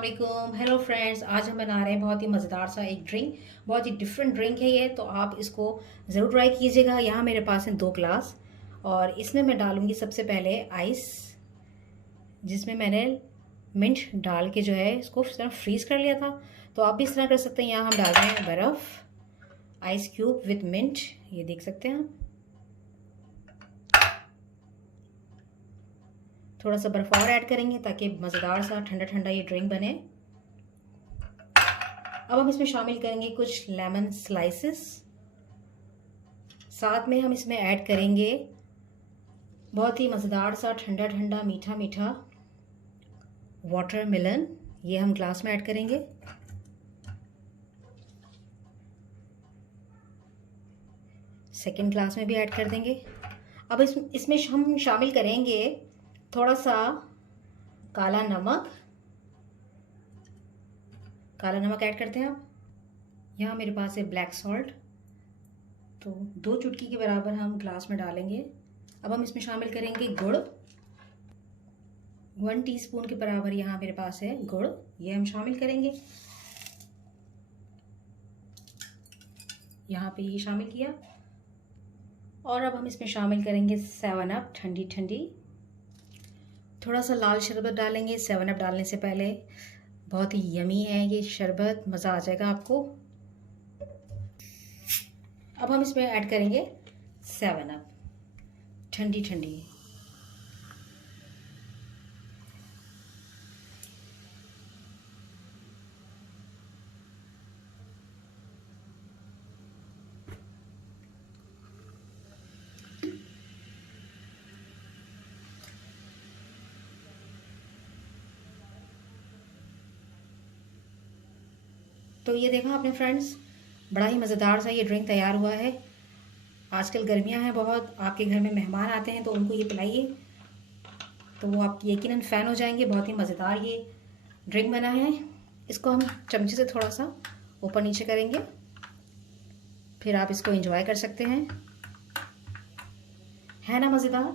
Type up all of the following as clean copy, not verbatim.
वालेकुम, hello friends. आज हम बना रहे हैं बहुत ही मज़ेदार सा एक ड्रिंक। बहुत ही डिफरेंट ड्रिंक है ये, तो आप इसको ज़रूर ट्राई कीजिएगा। यहाँ मेरे पास हैं 2 ग्लास और इसमें मैं डालूंगी सबसे पहले आइस, जिसमें मैंने मिंट डाल के जो है इसको इस तरह फ्रीज़ कर लिया था। तो आप भी इस तरह कर सकते हैं। यहाँ हम डाल रहे हैं बर्फ़, आइस क्यूब विथ मिंट, ये देख सकते हैं आप। थोड़ा सा बर्फ़ और ऐड करेंगे ताकि मज़ेदार सा ठंडा ठंडा ये ड्रिंक बने। अब हम इसमें शामिल करेंगे कुछ लेमन स्लाइसेस। साथ में हम इसमें ऐड करेंगे बहुत ही मज़ेदार सा ठंडा ठंडा मीठा मीठा वाटरमेलन। ये हम ग्लास में ऐड करेंगे। सेकेंड ग्लास में भी ऐड कर देंगे। अब इसमें हम शामिल करेंगे थोड़ा सा काला नमक। काला नमक ऐड करते हैं आप। यहाँ मेरे पास है ब्लैक सॉल्ट, तो 2 चुटकी के बराबर हम ग्लास में डालेंगे। अब हम इसमें शामिल करेंगे गुड़। 1 टीस्पून के बराबर यहाँ मेरे पास है गुड़, ये हम शामिल करेंगे। यहाँ पे ये शामिल किया। और अब हम इसमें शामिल करेंगे 7 अप ठंडी ठंडी। थोड़ा सा लाल शरबत डालेंगे 7 अप डालने से पहले। बहुत ही यमी है ये शरबत, मज़ा आ जाएगा आपको। अब हम इसमें ऐड करेंगे 7 अप ठंडी ठंडी। तो ये देखा आपने फ्रेंड्स, बड़ा ही मज़ेदार सा ये ड्रिंक तैयार हुआ है। आजकल गर्मियां हैं बहुत, आपके घर में मेहमान आते हैं तो उनको ये पिलाइए, तो वो आपकी यकीनन फ़ैन हो जाएंगे। बहुत ही मज़ेदार ये ड्रिंक बना है। इसको हम चमचे से थोड़ा सा ऊपर नीचे करेंगे, फिर आप इसको एंजॉय कर सकते हैं। है ना मज़ेदार?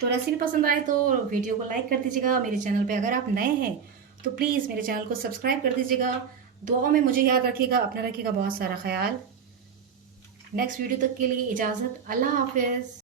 तो रेसिपी पसंद आए तो वीडियो को लाइक कर दीजिएगा। मेरे चैनल पे अगर आप नए हैं तो प्लीज़ मेरे चैनल को सब्सक्राइब कर दीजिएगा। दुआओं में मुझे याद रखिएगा। अपना रखिएगा बहुत सारा ख्याल। नेक्स्ट वीडियो तक के लिए इजाज़त। अल्लाह हाफिज़।